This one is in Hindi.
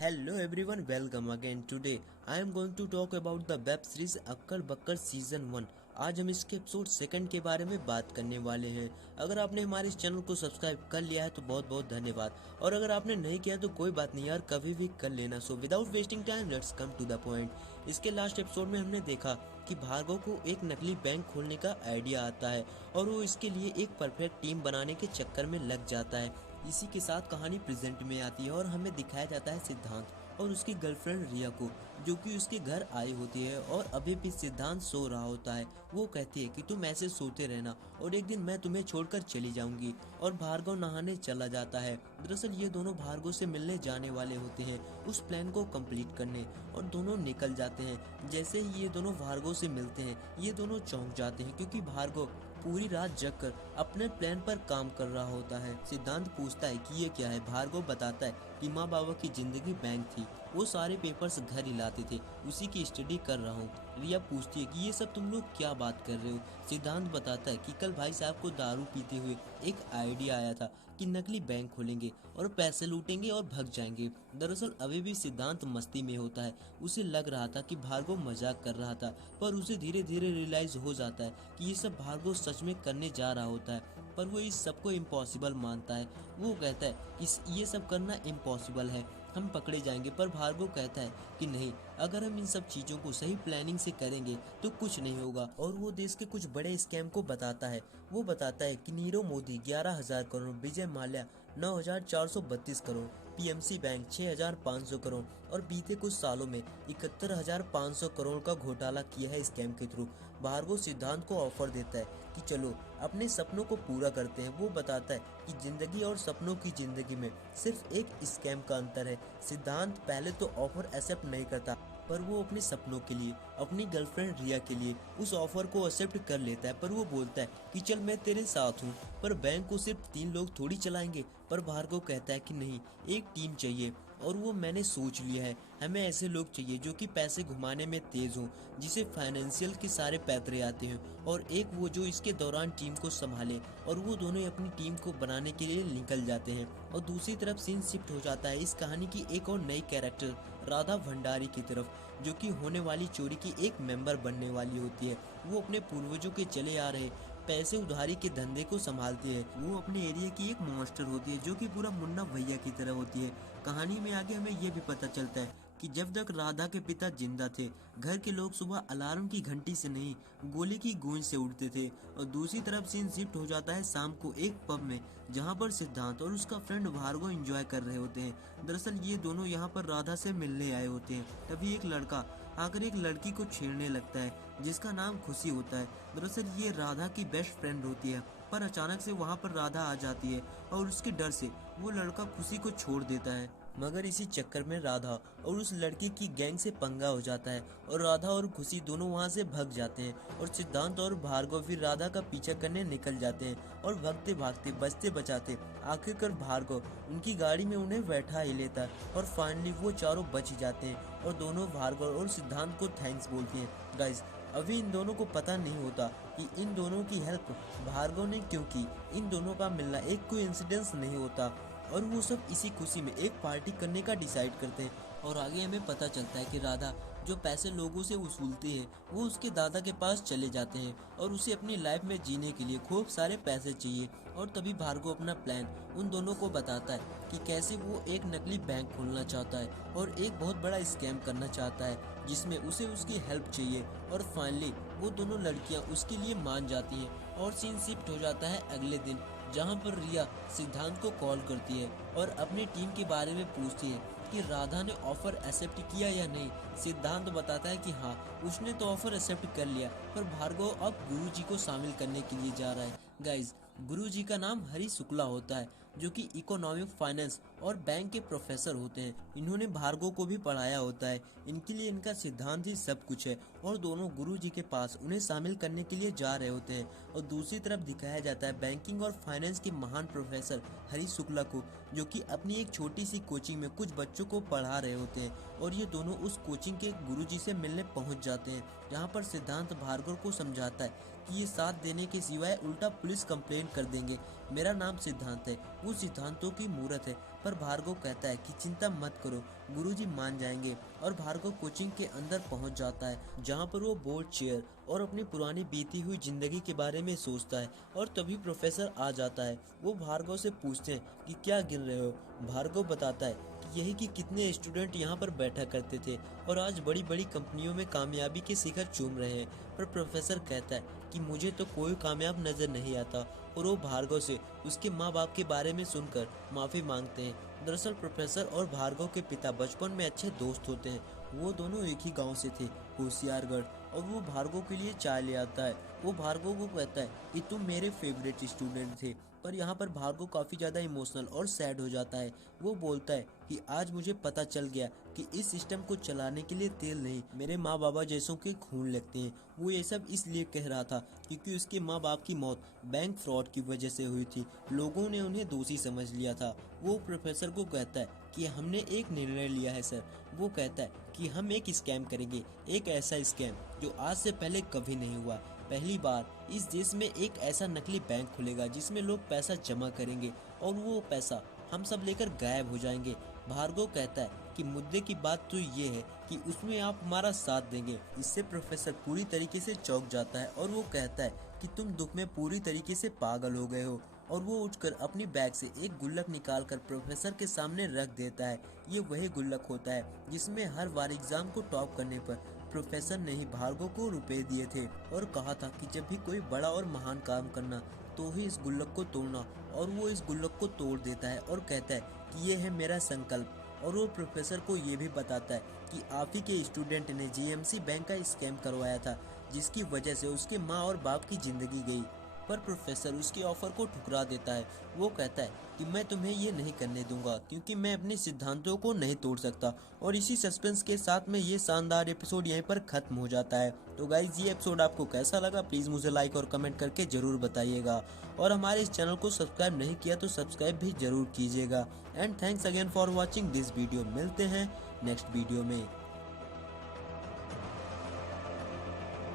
Hello everyone, welcome again. Today I am going to talk about the web series Akkad Bakkad season 1। आज हम इसके एपिसोड सेकंड के बारे में बात करने वाले हैं। अगर आपने हमारे इस चैनल को सब्सक्राइब कर लिया है तो बहुत बहुत धन्यवाद, और अगर आपने नहीं किया तो कोई बात नहीं यार, कभी भी कर लेना। So without wasting time let's come to the point. इसके लास्ट एपिसोड में हमने देखा कि भार्गव को एक नकली बैंक खोलने का आइडिया आता है और वो इसके लिए एक परफेक्ट टीम बनाने के चक्कर में लग जाता है। इसी के साथ कहानी प्रेजेंट में आती है और हमें दिखाया जाता है सिद्धांत और उसकी गर्लफ्रेंड रिया को, जो कि उसके घर आई होती है और अभी भी सिद्धांत सो रहा होता है। वो कहती है कि तुम ऐसे सोते रहना और एक दिन मैं तुम्हें छोड़कर चली जाऊंगी, और भार्गव नहाने चला जाता है। दरअसल ये दोनों भार्गव से मिलने जाने वाले होते हैं उस प्लान को कंप्लीट करने, और दोनों निकल जाते हैं। जैसे ही ये दोनों भार्गव से मिलते हैं ये दोनों चौंक जाते हैं, क्योंकि भार्गव पूरी रात जगकर अपने प्लान पर काम कर रहा होता है। सिद्धांत पूछता है कि ये क्या है। भार्गव बताता है कि माँ बाबा की जिंदगी बैंक थी, वो सारे पेपर्स घर ही लाते थे, उसी की स्टडी कर रहा हूँ। रिया पूछती है कि ये सब तुम लोग क्या बात कर रहे हो। सिद्धांत बताता है कि कल भाई साहब को दारू पीते हुए एक आइडिया आया था कि नकली बैंक खोलेंगे और पैसे लूटेंगे और भाग जाएंगे। दरअसल अभी भी सिद्धांत मस्ती में होता है। उसे लग रहा था कि भार्गव मजाक कर रहा था, पर उसे धीरे धीरे रियलाइज हो जाता है कि ये सब भार्गव सच में करने जा रहा होता है, पर वो इस सबको इम्पॉसिबल मानता है। वो कहता है कि ये सब करना इम्पॉसिबल है, हम पकड़े जाएंगे। पर भार्गव कहता है कि नहीं, अगर हम इन सब चीज़ों को सही प्लानिंग से करेंगे तो कुछ नहीं होगा। और वो देश के कुछ बड़े स्कैम को बताता है। वो बताता है कि नीरव मोदी 11,000 करोड़, विजय माल्या 9,432 करोड़, पीएमसी बैंक 6,500 करोड़, और बीते कुछ सालों में 71,500 करोड़ का घोटाला किया है स्कैम के थ्रू। भार्गव सिद्धांत को ऑफर देता है कि चलो अपने सपनों को पूरा करते हैं। वो बताता है कि जिंदगी और सपनों की जिंदगी में सिर्फ एक स्कैम का अंतर है। सिद्धांत पहले तो ऑफर एक्सेप्ट नहीं करता, पर वो अपने सपनों के लिए, अपनी गर्लफ्रेंड रिया के लिए उस ऑफर को एक्सेप्ट कर लेता है। पर वो बोलता है कि चल मैं तेरे साथ हूँ, पर बैंक को सिर्फ 3 लोग थोड़ी चलाएंगे। पर भार्गव कहता है कि नहीं, एक टीम चाहिए, और वो मैंने सोच लिया है। हमें ऐसे लोग चाहिए जो कि पैसे घुमाने में तेज हों, जिसे फाइनेंशियल के सारे पैतरे आते हैं, और एक वो जो इसके दौरान टीम को संभाले। और वो दोनों अपनी टीम को बनाने के लिए निकल जाते हैं। और दूसरी तरफ सीन शिफ्ट हो जाता है इस कहानी की एक और नई कैरेक्टर राधा भंडारी की तरफ, जो कि होने वाली चोरी की एक मेंबर बनने वाली होती है। वो अपने पूर्वजों के चले आ रहे पैसे उधारी के धंधे को संभालती है। वो अपने एरिया की एक मॉन्स्टर होती है, जो कि पूरा मुन्ना भैया की तरह होती है। कहानी में आगे हमें ये भी पता चलता है कि जब तक राधा के पिता जिंदा थे, घर के लोग सुबह अलार्म की घंटी से नहीं, गोली की गूंज से उठते थे। और दूसरी तरफ सीन शिफ्ट हो जाता है शाम को एक पब में, जहां पर सिद्धांत और उसका फ्रेंड भार्गव एंजॉय कर रहे होते हैं। दरअसल ये दोनों यहाँ पर राधा से मिलने आए होते हैं। तभी एक लड़का आकर एक लड़की को छेड़ने लगता है, जिसका नाम खुशी होता है। दरअसल ये राधा की बेस्ट फ्रेंड होती है, पर अचानक से वहाँ पर राधा आ जाती है और उसके डर से वो लड़का खुशी को छोड़ देता है। मगर इसी चक्कर में राधा और उस लड़की की गैंग से पंगा हो जाता है, और राधा और खुशी दोनों वहां से भाग जाते हैं। और सिद्धांत और भार्गव फिर राधा का पीछा करने निकल जाते हैं, और भागते भागते बचते बचाते आखिरकार भार्गव उनकी गाड़ी में उन्हें बैठा ही लेता है, और फाइनली वो चारों बच ही जाते हैं। और दोनों भार्गव और सिद्धांत को थैंक्स बोलते हैं। गाइस, अभी इन दोनों को पता नहीं होता कि इन दोनों की हेल्प भार्गव ने क्यों की। इन दोनों का मिलना एक कोई इंसिडेंस नहीं होता, और वो सब इसी खुशी में एक पार्टी करने का डिसाइड करते हैं। और आगे हमें पता चलता है कि राधा जो पैसे लोगों से वसूलती है, वो उसके दादा के पास चले जाते हैं, और उसे अपनी लाइफ में जीने के लिए खूब सारे पैसे चाहिए। और तभी भार्गव अपना प्लान उन दोनों को बताता है कि कैसे वो एक नकली बैंक खोलना चाहता है और एक बहुत बड़ा स्कैम करना चाहता है, जिसमें उसे उसकी हेल्प चाहिए। और फाइनली वो दोनों लड़कियां उसके लिए मान जाती हैं। और सीन शिफ्ट हो जाता है अगले दिन, जहां पर रिया सिद्धांत को कॉल करती है और अपनी टीम के बारे में पूछती है कि राधा ने ऑफर एक्सेप्ट किया या नहीं। सिद्धांत बताता है कि हाँ, उसने तो ऑफर एक्सेप्ट कर लिया, पर भार्गव अब गुरुजी को शामिल करने के लिए जा रहा है। गाइज, गुरुजी का नाम हरी शुक्ला होता है, जो कि इकोनॉमिक फाइनेंस और बैंक के प्रोफेसर होते हैं। इन्होंने भार्गव को भी पढ़ाया होता है। इनके लिए इनका सिद्धांत ही सब कुछ है, और दोनों गुरुजी के पास उन्हें शामिल करने के लिए जा रहे होते हैं। और दूसरी तरफ दिखाया जाता है बैंकिंग और फाइनेंस के महान प्रोफेसर हरी शुक्ला को, जो कि अपनी एक छोटी सी कोचिंग में कुछ बच्चों को पढ़ा रहे होते हैं। और ये दोनों उस कोचिंग के गुरुजी से मिलने पहुंच जाते हैं, जहां पर सिद्धांत भार्गव को समझाता है कि ये साथ देने के सिवाय उल्टा पुलिस कंप्लेंट कर देंगे। मेरा नाम सिद्धांत है, वो सिद्धांतों की मूरत है। पर भार्गव कहता है कि चिंता मत करो, गुरुजी मान जाएंगे। और भार्गव कोचिंग के अंदर पहुंच जाता है, जहां पर वो बोर्ड चेयर और अपनी पुरानी बीती हुई जिंदगी के बारे में सोचता है। और तभी प्रोफेसर आ जाता है। वो भार्गव से पूछते हैं कि क्या गिन रहे हो। भार्गव बताता है कि यही कि कितने स्टूडेंट यहाँ पर बैठा करते थे और आज बड़ी बड़ी कंपनियों में कामयाबी के शिखर चूम रहे हैं। पर प्रोफेसर कहता है कि मुझे तो कोई कामयाब नजर नहीं आता। और वो भार्गव से उसके माँ बाप के बारे में सुनकर माफ़ी मांगते हैं। दरअसल प्रोफेसर और भार्गव के पिता बचपन में अच्छे दोस्त होते हैं। वो दोनों एक ही गांव से थे, होशियारगढ़। और वो भार्गव के लिए चाय ले आता है। वो भार्गव को कहता है कि तुम मेरे फेवरेट स्टूडेंट थे। पर यहाँ पर भार्गव काफ़ी ज़्यादा इमोशनल और सैड हो जाता है। वो बोलता है कि आज मुझे पता चल गया कि इस सिस्टम को चलाने के लिए तेल नहीं, मेरे माँ बाबा जैसों के खून लगते हैं। वो ये सब इसलिए कह रहा था क्योंकि उसके माँ बाप की मौत बैंक फ्रॉड की वजह से हुई थी। लोगों ने उन्हें दोषी समझ लिया था। वो प्रोफेसर को कहता है कि हमने एक निर्णय लिया है सर। वो कहता है कि हम एक स्कैम करेंगे, एक ऐसा स्कैम जो आज से पहले कभी नहीं हुआ। पहली बार इस देश में एक ऐसा नकली बैंक खुलेगा जिसमें लोग पैसा जमा करेंगे और वो पैसा हम सब लेकर गायब हो जाएंगे। भार्गव कहता है कि मुद्दे की बात तो ये है कि उसमें आप हमारा साथ देंगे। इससे प्रोफेसर पूरी तरीके से चौंक जाता है और वो कहता है कि तुम दुख में पूरी तरीके से पागल हो गए हो। और वो उठकर अपनी बैग से एक गुल्लक निकालकर प्रोफेसर के सामने रख देता है। ये वही गुल्लक होता है जिसमें हर बार एग्जाम को टॉप करने पर प्रोफेसर ने ही भार्गव को रुपए दिए थे और कहा था कि जब भी कोई बड़ा और महान काम करना तो ही इस गुल्लक को तोड़ना। और वो इस गुल्लक को तोड़ देता है और कहता है कि ये है मेरा संकल्प। और वो प्रोफेसर को ये भी बताता है कि आप ही के स्टूडेंट ने जीएमसी बैंक का स्कैम करवाया था, जिसकी वजह से उसके माँ और बाप की जिंदगी गई। पर प्रोफेसर उसके ऑफर को ठुकरा देता है। वो कहता है कि मैं तुम्हें ये नहीं करने दूंगा क्योंकि मैं अपने सिद्धांतों को नहीं तोड़ सकता। और इसी सस्पेंस के साथ में ये शानदार एपिसोड यहीं पर खत्म हो जाता है। तो गाइज ये एपिसोड आपको कैसा लगा प्लीज़ मुझे लाइक और कमेंट करके ज़रूर बताइएगा। और हमारे इस चैनल को सब्सक्राइब नहीं किया तो सब्सक्राइब भी ज़रूर कीजिएगा। And thanks again for watching this video. मिलते हैं नेक्स्ट वीडियो में।